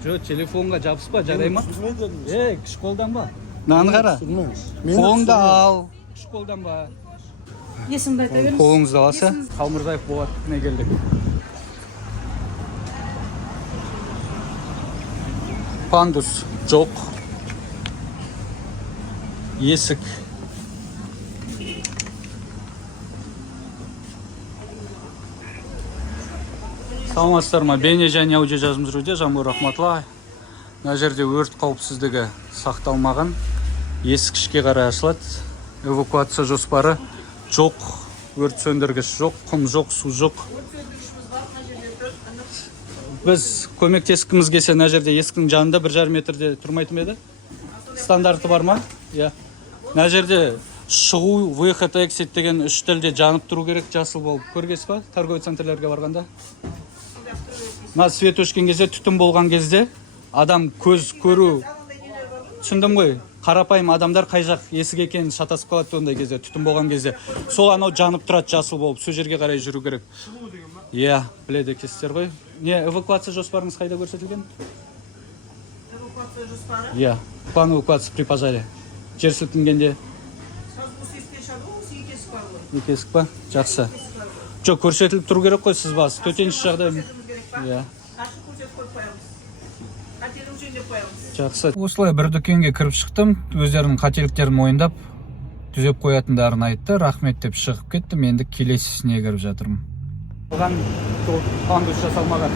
Жоқ, телефонға жабыспа, жарай ма? Күш қолданба. Мынаны қара. Қолыңды ал. Күш қолданба. Есімді айта беріңіз. Қолыңызды аласа. Қалмырзаев Болаттықне келдік. Пандус жоқ. Есік. Саламатсыздар ма? Бейне және аудио жазып жүруде Жамбыл Рахматулла. Мына жерде өрт қауіпсіздігі сақталмаған. Есік ішке қарай ашылады. Эвакуация жоспары жоқ. Өрт сөндіргіш жоқ, құм жоқ, су жоқ. Біз көмектескіміз келсе, мына жерде есіктің жанында 1,5 метрде тұрмайтын еді. Стандарты бар ма? Иә. Мына жерде шығу, выход, exit деген 3 тілде жанып тұру керек, жасыл болып. Көргенсіз ба? Торговый центрлерге барғанда. Мына свет өшкен кезде, түтін болған кезде адам көз көру. Түсіндім ғой. Қарапайым адамдар қай жақ есік екенін шатасып қалады ондай кезде, түтін болған кезде. Сол анау жанып тұрады жасыл болып, сол жерге қарай жүру керек. Иә, біледі екенсіздер ғой. Не, эвакуация жоспарыңыз қайда көрсетілген? Эвакуация жоспары? Иә, план эвакуации при пожаре. Жер сілкінгенде. Екі есік па? Жақсы. Жоқ, көрсетіліп тұру керек қой сіз бас. Төтенше жағдай. Иә. Жақсы. Осылай бір дүкенге кіріп шықтым. Өздерінің қателіктерін мойындап, түзеп қоятындарын айтты. Рахмет деп шығып кеттім. Енді келесісіне кіріп жатырмын. Оған пандус жасалмаған.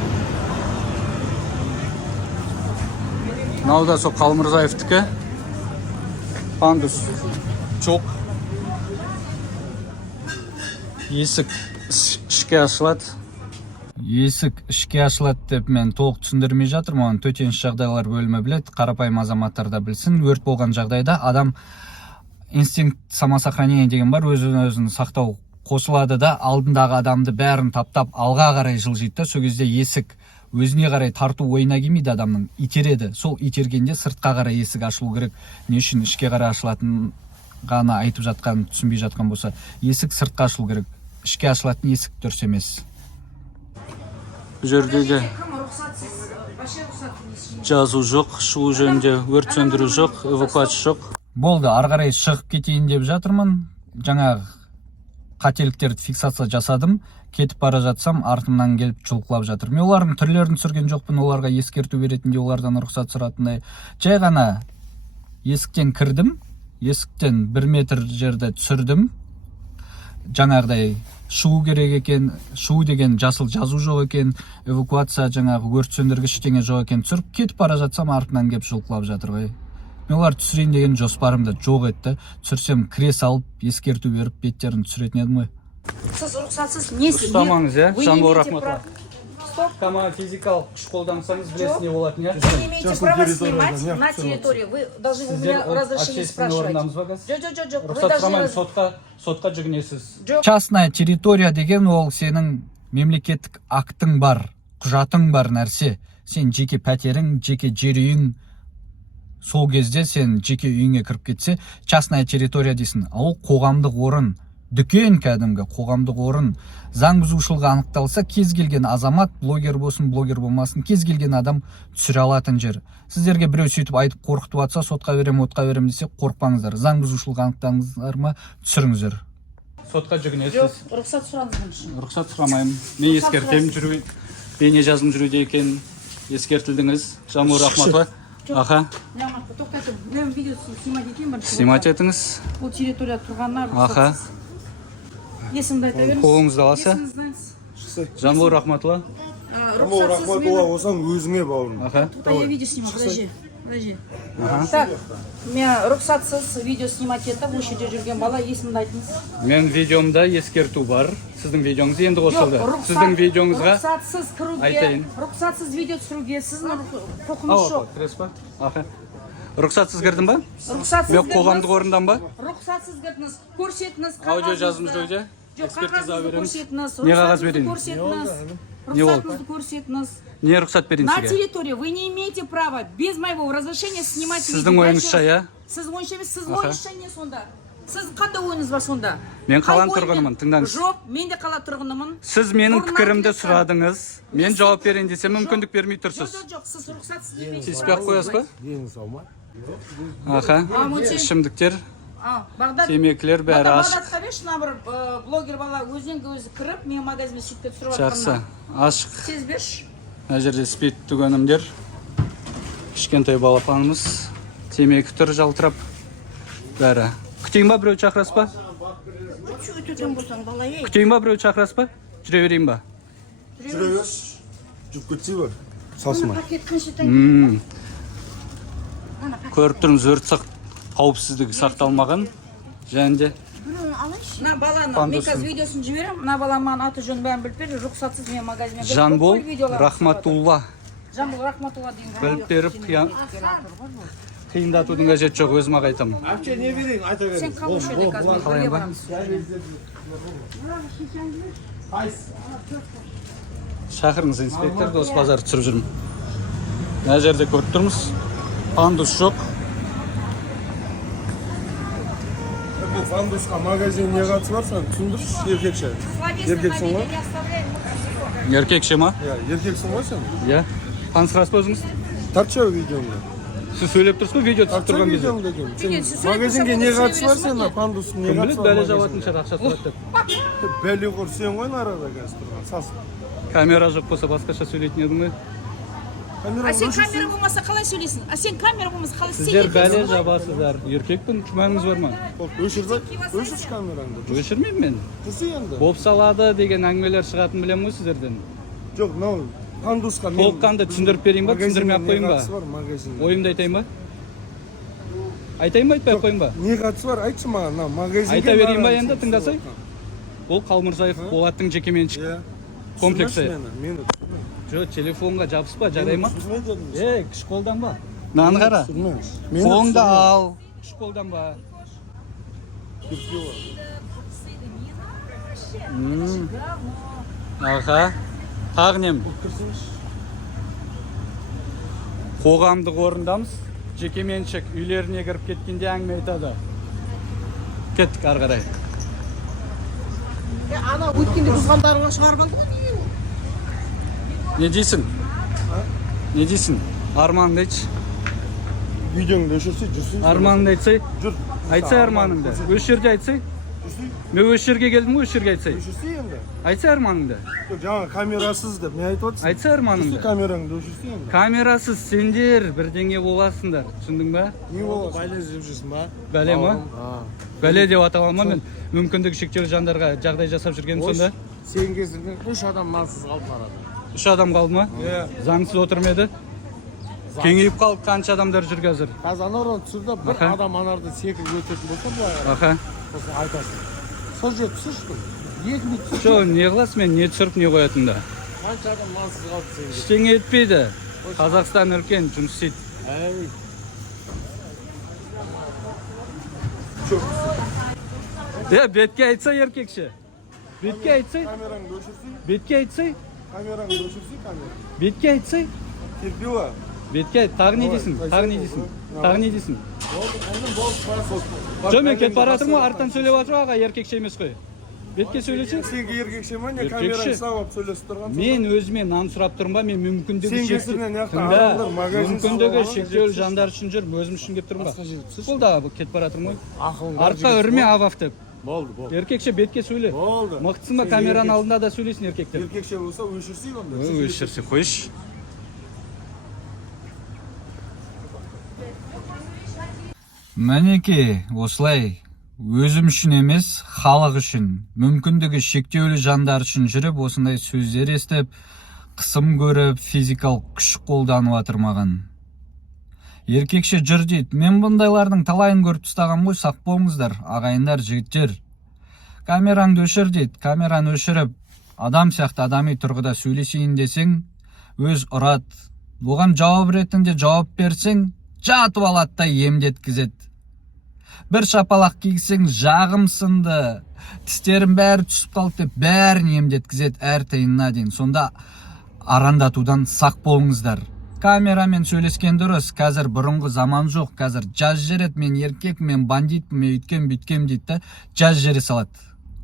Мынау да сол Қалмырзаевтікі. Пандус жоқ. Есік ішке ашылады. Есік ішке ашылады деп мен толық түсіндірмей жатырмын. Оның төтенше жағдайлар бөлімі біледі, қарапайым азаматтар да білсін. Өрт болған жағдайда адам инстинкт самосохранения деген бар, өзін сақтау қосылады да, алдындағы адамды бәрін таптап алға қарай жылжиды да, сол кезде есік өзіне қарай тарту ойына келмейді адамның, итереді. Сол itергенде сыртқа қарай есік ашылу керек. Не үшін ішке қарай ашылатын ғана айтып жатқан, түсінбей жатқан болса, есік сыртқа ашылу керек. Ішке ашылатын есік дұрыс емес. Бұл жердегі жазу жоқ, шығу жөнінде өрт сөндіру жоқ, эвакуация жоқ. Болды, ары қарай шығып кетейін деп жатырмын. Жаңағы қателіктерді фиксация жасадым. Кетіп бара жатсам, артымнан келіп жұлқылап жатыр. Мен олардың түрлерін түсірген жоқпын, оларға ескерту беретіндей, олардан рұқсат сұратындай. Жай ғана есіктен кірдім, есіктен 1 метр жерде түсірдім. Жаңағыдай шығу керек екен, шығу деген жасыл жазу жоқ екен, эвакуация жаңағы өрт сөндіргіш ештеңе жоқ екен түсіріп, кетіп бара жатсам, артынан келіп жұлқылап жатыр ғой. Мен олар түсірейін деген жоспарымда жоқ етті. Түсірсем кіре салып, ескерту беріп, беттерін түсіретін едім ғой. Сіз рұқсатсыз несіз? Ұстамаңыз, иә? Жамбыл Рахматулла. Кама физикалық күш қолдансаңыз, білесіз не болады, не? Вы не имеете права снимать на территории. Вы должны у меня разрешение спрашивать. Вы должны... Сотқа жүгінесіз. Частная территория деген ол сенің мемлекеттік актың бар, құжатың бар нәрсе. Сен жеке пәтерің, жеке жер үйің, сол кезде сен жеке үйіңе кіріп кетсе, частная территория дейсің. Ол қоғамдық орын, дүкен кәдімгі қоғамдық орын. Заң бұзушылығы анықталса, кез келген азамат, блогер болсын, блогер болмасын, кез келген адам түсіре алатын жер. Сіздерге біреу сөйтіп айтып қорқытып атса, сотқа берем, отқа берем десе, қорықпаңыздар. Заң бұзушылығы анықтаңыздар ма, түсіріңіздер. Сотқа жүгінесіз. Жоқ, рұқсат сұраңыз. Рұқсат сұрамаймын. Мен ескертем жүру, бейне жазым жүруде екен, ескертілдіңіз. Жамбыл Рахматулла. Аха. Тоқтатып, мен видео снимать етейін. Снимать етіңіз. Бұл территория тұрғанына Аха. Есімді айта беріңіз. Қолыңызды аласа. Жамбыл Рахматулла. Жамбыл Рахматулла болсам өзіңе бауырым. Аха. Я видео снимаю, подожди. Так, мен рұқсатсыз видео снимать етіп, осы жерде жүрген бала, есімді айтыңыз. Мен видеомда ескерту бар. Сіздің видеоңыз енді қосылды. Сіздің видеоңызға айтайын. Рұқсатсыз видео түсіруге сіздің құқыңыз жоқ. Аха. Рұқсатсыз кірдің ба? Рұқсатсыз кірдіңіз. Қоғамдық орындан ба? Рұқсатсыз кірдіңіз. Көрсетіңіз. Аудио жазым жүруде. Жоқ, қағазыңызды көрсетіңіз. Не қағаз берейін? Рұқсатыңызды көрсетіңіз. Не рұқсат берейін На сізге? территории вы не имеете права без моего разрешения снимать видео. Сіздің ойыңызша, я? Сіз ойынша емес, сіз ойынша не сонда? Сіз қандай ойыңыз бар сонда? Мен қала Қай оймен? тұрғынымын, тыңдаңыз. Жоқ, мен де қала тұрғынымын. Сіз менің Бұрыннан пікірімді келе сұрадыңыз. Мен жауап берейін десем мүмкіндік бермей Жоқ, тұрсыз. жоқ, жоқ, сіз рұқсатсыз демейсіз. Тиіспей ақ қоясыз ба? Дені сау ма? Аха. мөлшер. Ішімдіктер, Бағдат. темекілер бәрі ашық. Бағдатқа берші, мына бір блогер бала өзінен өзі кіріп, мен магазинге сөйтіп түсіріп Жақсы. Ашық. Сіз берші. Мына жерде спирттік өнімдер. Кішкентай балапанымыз. Темекі тұр жалтырап. Бәрі. Күтейін ба, біреу шақырасыз ба? Өтетін болсаң, бала ей. Күтейін ба, біреу шақырасыз ба? Жүре берейін ба? Жүре бер. Жүріп кетсе бар. Сасыма. Пакет қаншадан Көріп тұрмыз, өрт қауіпсіздігі сақталмаған. Және де мына баланы, мен Пандусын. қазір видеосын жіберем. Мына бала маған аты жөнін бәрін біліп берді. Рұқсатсыз мен магазинге кіріп, Жанбол бүкіл видеоларын Рахматулла. түсіріп. Жанбол Рахматулла деген Біліп беріп, қиындатудың қажеті жоқ, өзім ақ айтамын. Әпке не берейін айта Сен берейін. қалушы еді қазір қалайын бірге ба? барамыз. Шақырыңыз инспекторды, осы базарды түсіріп жүрмін. Мына жерде көріп тұрмыз. Пандус жоқ. Бұл пандусқа магазин не қатысы бар сен түсіндірші еркекше. Еркексің ғой? Еркекше ма? Иә, еркексің ғой сен? Иә. Таныстырасыз ба өзіңіз? Тартша видеоңды. Сіз сөйлеп тұрсыз ғой, видео түсіп Тартша тұрған кезде. видеоңды екен. Видео Сен түсіріп магазинге не тұрсам, қатысы бар сөйлесің сен ғой. пандустың не Кім қатысы біледі, бар? бәле жабатын шығар, ақша тұрады деп. Бәле қор сен ғой нарада қазір тұрған. Сас. Камера жоқ болса басқаша сөйлейтін едім ғой. А сен камера болмаса қалай сөйлесің? А сен камера болмаса қалай Сіздер бәле жабасыздар. Еркекпін, күмәніңіз бар ма? Өшірші камераңды. Өшірмеймін мен. Жүрсі енді. Боп салады деген әңгімелер шығатын білемін ғой сіздерден. Жоқ, мынау пандусқа мен... Толыққанды түсіндіріп берейін ба, түсіндірмей ақ қойын ба? Ойымды айтайын ба? Айтайын ба, айтпай ақ қойын ба? Не қатысы бар, айтшы маған, мына магазинге... Айта берейін ба енді, тыңдасай? Бұл Қалмырзаев Болаттың жекеменшік комплексі. Жоқ, телефонға жабыспа, жарай ма? Күш қолданба. Нан қара. Қолыңды ал. Күш қолданба. Аха. Тағы нем? Қоғамдық орындамыз. Жекеменшік үйлеріне кіріп кеткенде әңгіме айтады. Кеттік ары қарай. Ана өткенде бұзғандарға шығарған ғой. Не дейсің? Не дейсің? Арманыңды айтшы. Видеоңды өшірсе, жүрсің. Арманыңды айтсай? Жүр. Айтсай арманыңды. Өш жерде айтсай? Мен өш жерге келдім ғой, өш жерге айтсай. Өшірсе енді. Айтсай арманыңды. Жаңа камерасыз деп, не айтып отырсың? Айтсай арманыңды. Камераңды өшірсе енді. Камерасыз сендер бірдеңе боласыңдар. Түсіндің ба? Не боласың? Байлы іздеп жүрсің ба? Бәле ма? Бәле деп аталама мен. Мүмкіндігі шектеулі жандарға жағдай жасап жүргенім сонда. Сен кездерден 3 адам малсыз қалып барады. 3 адам қалды ма? Заңсыз отырмеді. Кеңейіп қалды, қанша адамдар жүр қазір? Қазір анардан түсірді, бір Аха. адам анарды секіріп өтетін болса, Аха. сосын айтасың. Сол жерде түсірші. 2 минут түсір. Жоқ, не қыласың мен, не түсіріп, не қоятында? Қанша адам малсыз қалды сенде? Ештеңе етпейді. Қазақстан үлкен, жұмыс істейді. Әй. Бетке айтса еркекше. Бетке айтсай, Камераңды өшірсей, бетке айтсай, камераңды өшірсей, камера. бетке айтсай. Терпеуі. Бетке айт, тағы не дейсің? Тағы не дейсің? Тағы не дейсің? Болды, болды. Жоқ, мен кетіп бара жатырмын ғой, арттан сөйлеп жатыр аға, еркекше емес қой. Бетке сөйлесең? Сенге еркекше ма, не Еркекше. камераң сағап сөйлесіп тұрған? Мен өзіме нан сұрап тұрмын ба, мен мүмкіндігі Сен кесірінен яқта адамдар магазин мүмкіндігі салып шектеулі жандар үшін жүрмін, өзім үшін келіп тұрмын ба. Бұл да кетіп бара жатырмын ғой. Ақылың Артқа үрме авав деп. Болды, болды. Еркекше бетке сөйле. Болды. Мықтысың ба, камераның алдында да сөйлесін еркектер. Еркекше болса өшірсей онда. Өшірсе қойшы. Мінеке, осылай өзім үшін емес, халық үшін, мүмкіндігі шектеулі жандар үшін жүріп, осындай сөздер естіп, қысым көріп, физикалық күш қолданып жатыр маған. Еркекше жүр дейді. Мен бұндайлардың талайын көріп тұстаған ғой, сақ болыңыздар, ағайындар, жігіттер. Камераңды өшір дейді. Камераны өшіріп, адам сияқты адами тұрғыда сөйлесейін десең, өз ұрат. Оған жауап ретінде жауап берсең, жатып алады да емдеткізеді. Бір шапалақ кигсең жағым сынды, тістерім бәрі түсіп қалды деп бәрін емдеткізеді әр тиынына дейін. Сонда арандатудан сақ болыңыздар. камерамен сөйлескен дұрыс. Қазір бұрынғы заман жоқ. Қазір жаз жерет, мен еркек, мен бандит, мен үйткен бүйткен дейді да, жаз жере салады.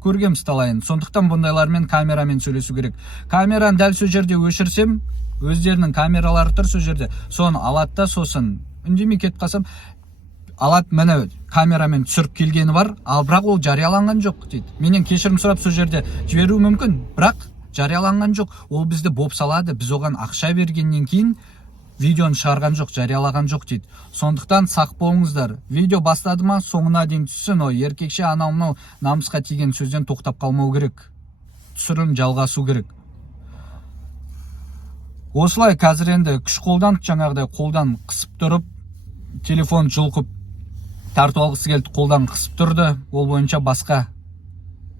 Көргеміз талайын. Сондықтан бұндайлармен камерамен сөйлесу керек. Камераны дәл сол жерде өшірсем, өздерінің камералары тұр сол жерде. Соны алады да, сосын үндемей кетіп қалсам, алады, міне камерамен түсіріп келгені бар, ал бірақ ол жарияланған жоқ дейді. Менен кешірім сұрап сол жерде жіберу мүмкін, бірақ жарияланған жоқ. Ол бізді боп салады, біз оған ақша бергеннен кейін видеоны шығарған жоқ, жариялаған жоқ дейді. Сондықтан сақ болыңыздар. Видео бастады ма, соңына дейін түссін. О, еркекше анау мынау намысқа тиген сөзден тоқтап қалмау керек. Түсірілім жалғасу керек. Осылай қазір енді күш қолдан, жаңағыдай қолдан қысып тұрып, телефон жұлқып тартып алғысы келді, қолдан қысып тұрды. Ол бойынша басқа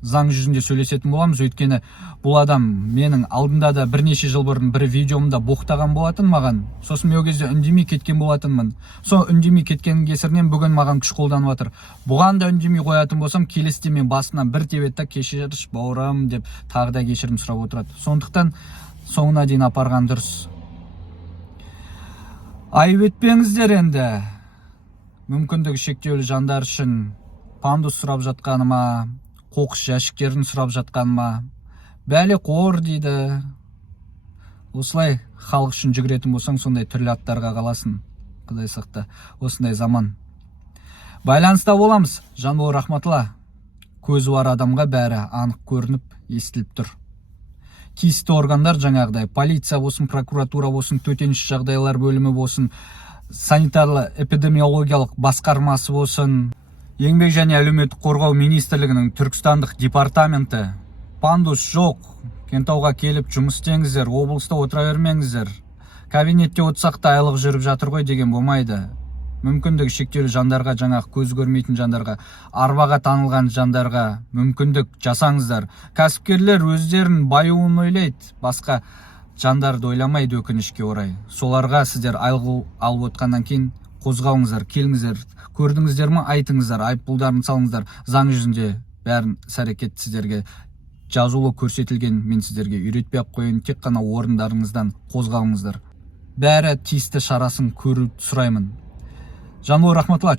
заң жүзінде сөйлесетін боламыз. Өйткені бұл адам менің алдында да бірнеше жыл бұрын бір видеомда боқтаған болатын маған. Сосын мен ол кезде үндемей кеткен болатынмын. Сол үндемей кеткеннің кесірінен бүгін маған күш қолданып жатыр. Бұған да үндемей қоятын болсам, келесіде мен басынан бір тебетті, кешіріш бауырым деп тағы да кешірім сұрап отырады. Сондықтан соңына дейін апарған дұрыс. Айып етпеңіздер енді. Мүмкіндігі шектеулі жандар үшін пандус сұрап жатқаныма, қоқыс жәшіктерін сұрап жатқаныма, бәле қор дейді. Осылай халық үшін жүгіретін болсаң, сондай түрлі аттарға қаласың. Құдай сақта, осындай заман. Байланыста боламыз. Жанбол рахматылла. Көзі бар адамға бәрі анық көрініп, естіліп тұр. Тиісті органдар жаңағыдай, полиция болсын, прокуратура болсын, төтенше жағдайлар бөлімі болсын, санитарлы эпидемиологиялық басқармасы болсын, Еңбек және әлеуметтік қорғау министрлігінің Түркістандық департаменті, пандус жоқ, Кентауға келіп жұмыс істеңіздер, облыста отыра бермеңіздер, кабинетте отырсақ та айлық жүріп жатыр ғой деген болмайды. Мүмкіндігі шектеулі жандарға, жаңағы көз көрмейтін жандарға, арбаға танылған жандарға мүмкіндік жасаңыздар. Кәсіпкерлер өздерін баюын ойлайды, басқа жандарды ойламайды, өкінішке орай. Соларға сіздер айлық алып отқаннан кейін қозғауыңыздар, келіңіздер, көрдіңіздер ме, айтыңыздар, айыппұлдарын салыңыздар. Заң жүзінде бәрін іс-әрекет сіздерге жазулы көрсетілген, мен сіздерге үйретпей ақ қояйын, тек қана орындарыңыздан қозғалыңыздар. Бәрі тиісті шарасын көруді сұраймын. Жанбол рахматулла.